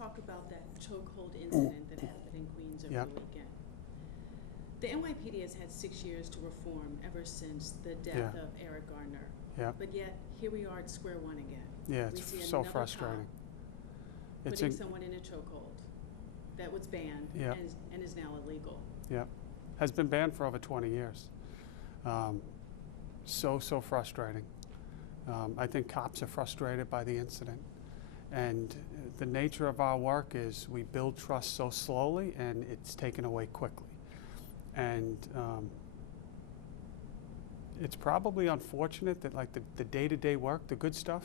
talk about that chokehold incident that happened in Queens over the weekend. The NYPD has had 6 years to reform ever since the death of Eric Garner. Yeah. But yet, here we are at square one again. Yeah, it's so frustrating. Putting someone in a chokehold that was banned and is now illegal. Yeah. Has been banned for over 20 years. So frustrating. I think cops are frustrated by the incident. And the nature of our work is we build trust so slowly and it's taken away quickly. And it's probably unfortunate that like the day-to-day work, the good stuff,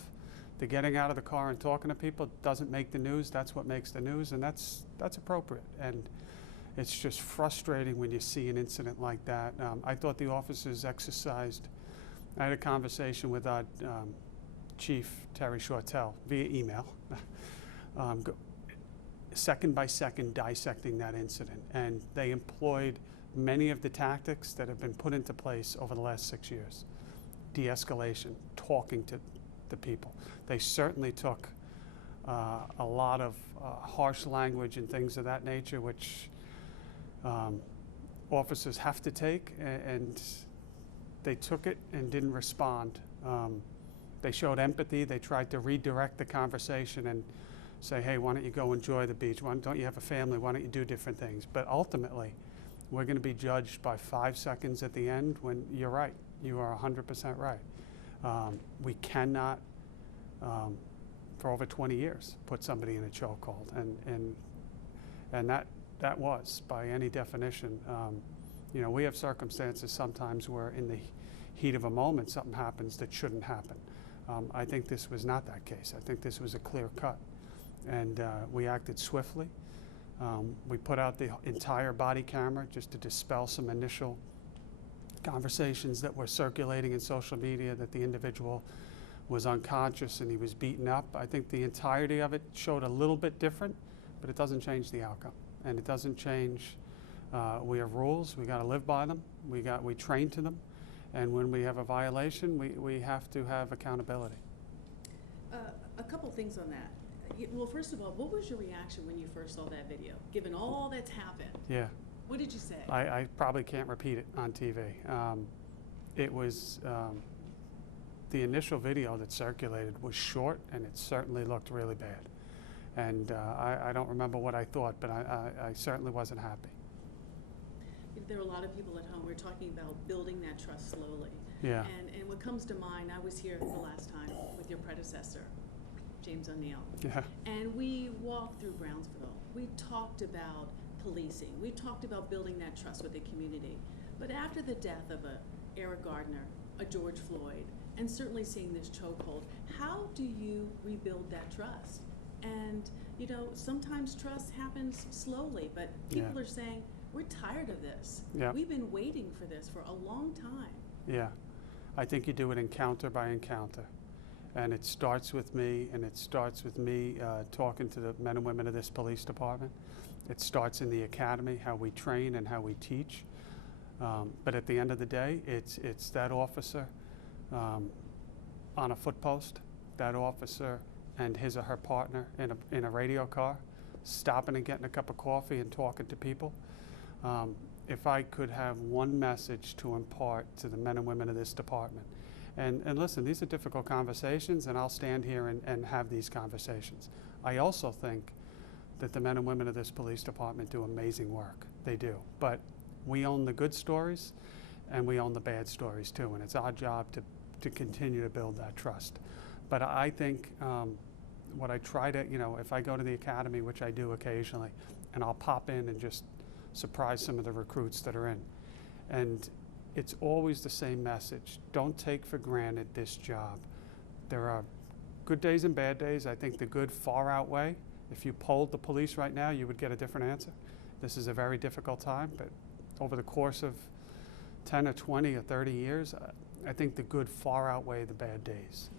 the getting out of the car and talking to people doesn't make the news. That's what makes the news, and that's appropriate. And it's just frustrating when you see an incident like that. I thought the officers exercised. I had a conversation with our Chief Terry Shortell via email, second by second dissecting that incident, and they employed many of the tactics that have been put into place over the last 6 years. De-escalation, talking to the people. They certainly took a lot of harsh language and things of that nature, which officers have to take, and they took it and didn't respond. They showed empathy. They tried to redirect the conversation and say, hey, why don't you go enjoy the beach? Why don't you have a family? Why don't you do different things? But ultimately, we're going to be judged by 5 seconds at the end when you're right. You are 100% right. We cannot, for over 20 years, put somebody in a chokehold. And that was, by any definition, you know, we have circumstances sometimes where in the heat of a moment something happens that shouldn't happen. I think this was not that case. I think this was a clear cut. And we acted swiftly. We put out the entire body camera just to dispel some initial conversations that were circulating in social media that the individual was unconscious and he was beaten up. I think the entirety of it showed a little bit different, but it doesn't change the outcome. And it doesn't change, we have rules, we got to live by them, we train to them, and when we have a violation, we have to have accountability. A couple things on that. Well, first of all, what was your reaction when you first saw that video, given all that's happened? Yeah. What did you say? I probably can't repeat it on TV. It was, the initial video that circulated was short, and it certainly looked really bad. And I don't remember what I thought, but I certainly wasn't happy. There are a lot of people at home. We're talking about building that trust slowly. Yeah. And what comes to mind, I was here the last time with your predecessor, James O'Neill. Yeah. And we walked through Brownsville. We talked about policing. We talked about building that trust with the community. But after the death of a Eric Garner, a George Floyd, and certainly seeing this chokehold, how do you rebuild that trust? And, you know, sometimes trust happens slowly, but people are saying, we're tired of this. Yeah. We've been waiting for this for a long time. Yeah. I think you do it encounter by encounter. And it starts with me, and it starts with me talking to the men and women of this police department. It starts in the academy, how we train and how we teach. But at the end of the day, it's that officer on a foot post, that officer and his or her partner in a radio car, stopping and getting a cup of coffee and talking to people. If I could have one message to impart to the men and women of this department, and listen, these are difficult conversations, and I'll stand here and have these conversations. I also think that the men and women of this police department do amazing work. They do. But we own the good stories, and we own the bad stories too, and it's our job to continue to build that trust. But I think what I try to, you know, if I go to the academy, which I do occasionally, and I'll pop in and just surprise some of the recruits that are in. And it's always the same message. Don't take for granted this job. There are good days and bad days. I think the good far outweigh. If you polled the police right now, you would get a different answer. This is a very difficult time, but over the course of 10 or 20 or 30 years, I think the good far outweigh the bad days.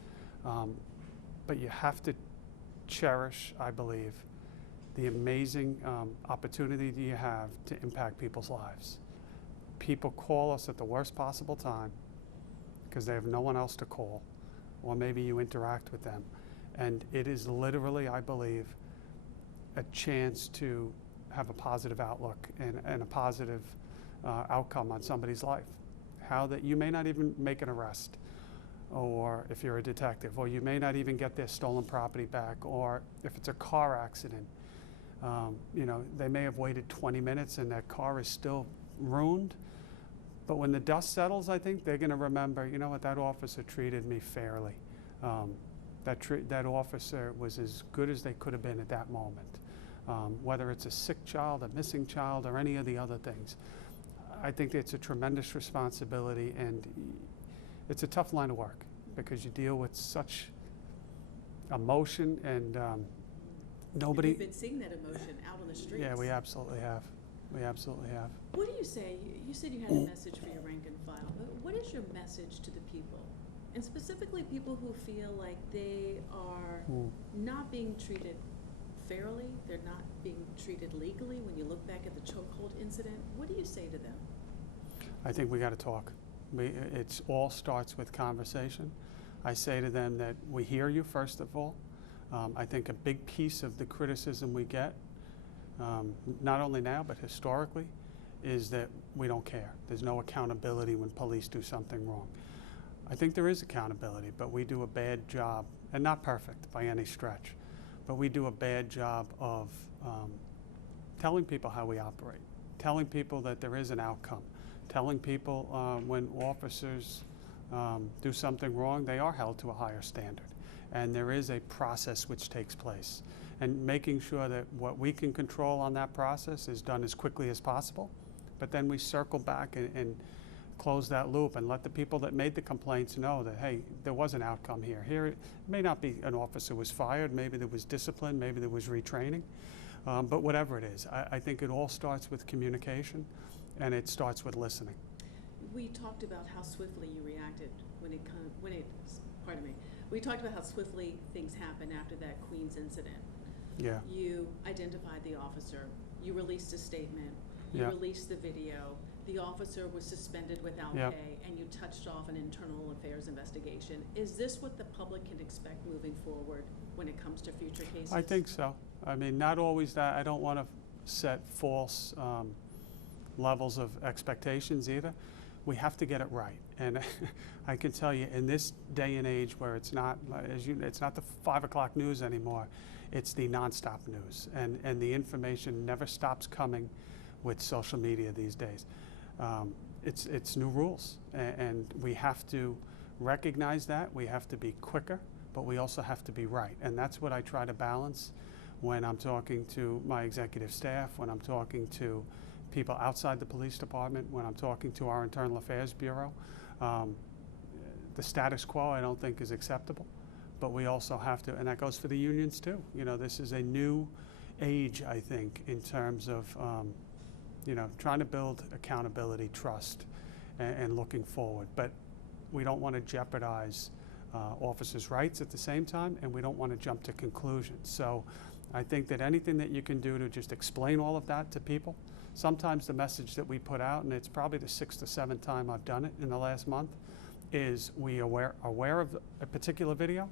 But you have to cherish, I believe, the amazing opportunity that you have to impact people's lives. People call us at the worst possible time because they have no one else to call, or maybe you interact with them. And it is literally, I believe, a chance to have a positive outlook and a positive outcome on somebody's life. How that you may not even make an arrest, or if you're a detective, or you may not even get their stolen property back, or if it's a car accident, they may have waited 20 minutes and that car is still ruined. But when the dust settles, I think they're going to remember, you know what, that officer treated me fairly. That officer was as good as they could have been at that moment. Whether it's a sick child, a missing child, or any of the other things. I think it's a tremendous responsibility, and it's a tough line of work because you deal with such emotion, and nobody. We've been seeing that emotion out on the streets. Yeah, we absolutely have. We absolutely have. What do you say? You said you had a message for your rank and file. What is your message to the people, and specifically people who feel like they are not being treated fairly, they're not being treated legally? When you look back at the chokehold incident, what do you say to them? I think we got to talk. It all starts with conversation. I say to them that we hear you, first of all. I think a big piece of the criticism we get, not only now but historically, is that we don't care. There's no accountability when police do something wrong. I think there is accountability, but we do a bad job, and not perfect by any stretch, but we do a bad job of telling people how we operate, telling people that there is an outcome, telling people when officers do something wrong, they are held to a higher standard. And there is a process which takes place. And making sure that what we can control on that process is done as quickly as possible. But then we circle back and close that loop and let the people that made the complaints know that, hey, there was an outcome here. Here, it may not be an officer was fired, maybe there was discipline, maybe there was retraining. But whatever it is, I think it all starts with communication, and it starts with listening. We talked about how swiftly you reacted we talked about how swiftly things happened after that Queens incident. Yeah. You identified the officer, you released a statement, you released the video, the officer was suspended without pay, and you touched off an internal affairs investigation. Is this what the public can expect moving forward when it comes to future cases? I think so. I mean, not always that. I don't want to set false levels of expectations either. We have to get it right. And I can tell you, in this day and age where it's not, it's not the 5 o'clock news anymore, it's the nonstop news. And the information never stops coming with social media these days. It's new rules, and we have to recognize that. We have to be quicker, but we also have to be right. And that's what I try to balance when I'm talking to my executive staff, when I'm talking to people outside the police department, when I'm talking to our Internal Affairs Bureau. The status quo I don't think is acceptable, but we also have to, and that goes for the unions too. You know, this is a new age, I think, in terms of trying to build accountability, trust, and looking forward. But we don't want to jeopardize officers' rights at the same time, and we don't want to jump to conclusions. So I think that anything that you can do to just explain all of that to people. Sometimes the message that we put out, and it's probably the 6th or 7th time I've done it in the last month, is we are aware of a particular video,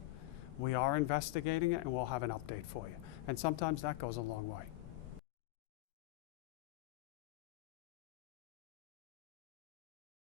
we are investigating it, and we'll have an update for you. And sometimes that goes a long way.